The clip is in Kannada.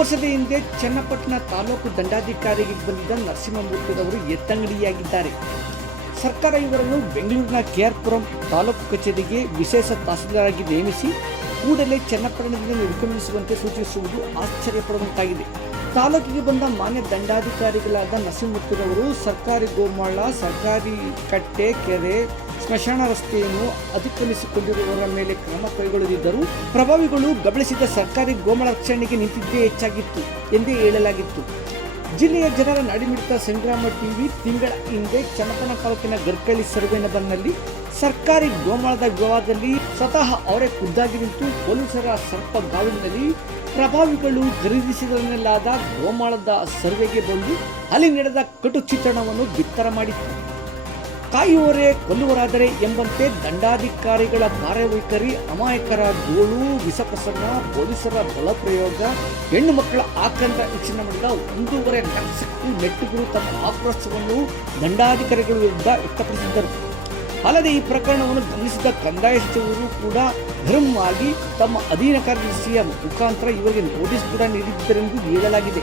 ವರ್ಷದ ಹಿಂದೆ ಚನ್ನಪಟ್ಟಣ ತಾಲೂಕು ದಂಡಾಧಿಕಾರಿಗೆ ಬಂದಿದ್ದ ನರಸಿಂಹಮೂರ್ತಿರವರು ಎತ್ತಂಗಡಿಯಾಗಿದ್ದಾರೆ. ಸರ್ಕಾರ ಇವರನ್ನು ಬೆಂಗಳೂರಿನ ಕೆಆರ್ಪುರಂ ತಾಲೂಕು ಕಚೇರಿಗೆ ವಿಶೇಷ ತಹಸೀಲ್ದಾರ್ ಆಗಿ ನೇಮಿಸಿ ಕೂಡಲೇ ಚನ್ನಪಟ್ಟಣದಿಂದ ನಿರ್ಗಮಿಸುವಂತೆ ಸೂಚಿಸುವುದು ಆಶ್ಚರ್ಯಪಡುವಂತಾಗಿದೆ. ತಾಲೂಕಿಗೆ ಬಂದ ಮಾನ್ಯ ದಂಡಾಧಿಕಾರಿಗಳಾದ ನರಸಿಂಹಮೂರ್ತಿರವರು ಸರ್ಕಾರಿ ಗೋಮಾಳ, ಸರ್ಕಾರಿ ಕಟ್ಟೆ, ಕೆರೆ, ಸ್ಮಶಾನ ರಸ್ತೆಯನ್ನು ಅತಿಕ್ರಮಿಸಿಕೊಂಡಿರುವವರ ಮೇಲೆ ಕ್ರಮ ಕೈಗೊಳ್ಳದಿದ್ದರೂ ಪ್ರಭಾವಿಗಳು ಗಮನಿಸಿದ ಸರ್ಕಾರಿ ಗೋಮಾಳ ರಕ್ಷಣೆಗೆ ನಿಂತಿದ್ದೇ ಹೆಚ್ಚಾಗಿತ್ತು ಎಂದೇ ಹೇಳಲಾಗಿತ್ತು. ಜಿಲ್ಲೆಯ ಜನರ ನಾಡಿಮಿಡಿತ ಸಂಗ್ರಾಮ ಟಿವಿ ತಿಂಗಳ ಹಿಂದೆ ಚನ್ನಪಟ್ಟಣ ತಾಲೂಕಿನ ಗರ್ಕಳ್ಳಿ ಸರ್ವೇನಬರ್ನಲ್ಲಿ ಸರ್ಕಾರಿ ಗೋಮಾಳದ ವಿವಾದದಲ್ಲಿ ಸ್ವತಃ ಅವರೇ ಖುದ್ದಾಗಿ ನಿಂತು ಪೊಲೀಸರ ಸರ್ಪಗಾವಿನಲ್ಲಿ ಪ್ರಭಾವಿಗಳು ಖರೀದಿಸಿದನೆಲ್ಲಾದ ಗೋಮಾಳದ ಸರ್ವೆಗೆ ಬಂದು ಅಲ್ಲಿ ನಡೆದ ಕಟು ಚಿತ್ರಣವನ್ನು ಬಿತ್ತರ ಮಾಡಿತ್ತು. ಕಾಯುವವರೇ ಕೊಲ್ಲುವರಾದರೆ ಎಂಬಂತೆ ದಂಡಾಧಿಕಾರಿಗಳ ಕಾರ್ಯವೈಖರಿ, ಅಮಾಯಕರ ಗೋಳು, ವಿಷಪ್ರಸನ್ನ, ಪೊಲೀಸರ ಬಲಪ್ರಯೋಗ, ಹೆಣ್ಣು ಮಕ್ಕಳ ಆಕ್ರಂದ ವೀಕ್ಷಣೆ ಮಾಡಿದ 1.5 ಲಕ್ಷಕ್ಕೂ ನೆಟ್ಟುಗಳು ತಮ್ಮ ಆಕ್ರೋಶವನ್ನು ದಂಡಾಧಿಕಾರಿಗಳ ವಿರುದ್ಧ ವ್ಯಕ್ತಪಡಿಸಿದ್ದರು. ಅಲ್ಲದೆ ಈ ಪ್ರಕರಣವನ್ನು ಗಮನಿಸಿದ ಕಂದಾಯ ಸಚಿವರು ಕೂಡ ಗರಂ ಆಗಿ ತಮ್ಮ ಅಧೀನ ಕಾರ್ಯದರ್ಶಿಯ ಮುಖಾಂತರ ಇವರಿಗೆ ನೋಟಿಸ್ ಕೂಡ ನೀಡಿದ್ದರೆಂದು ಹೇಳಲಾಗಿದೆ.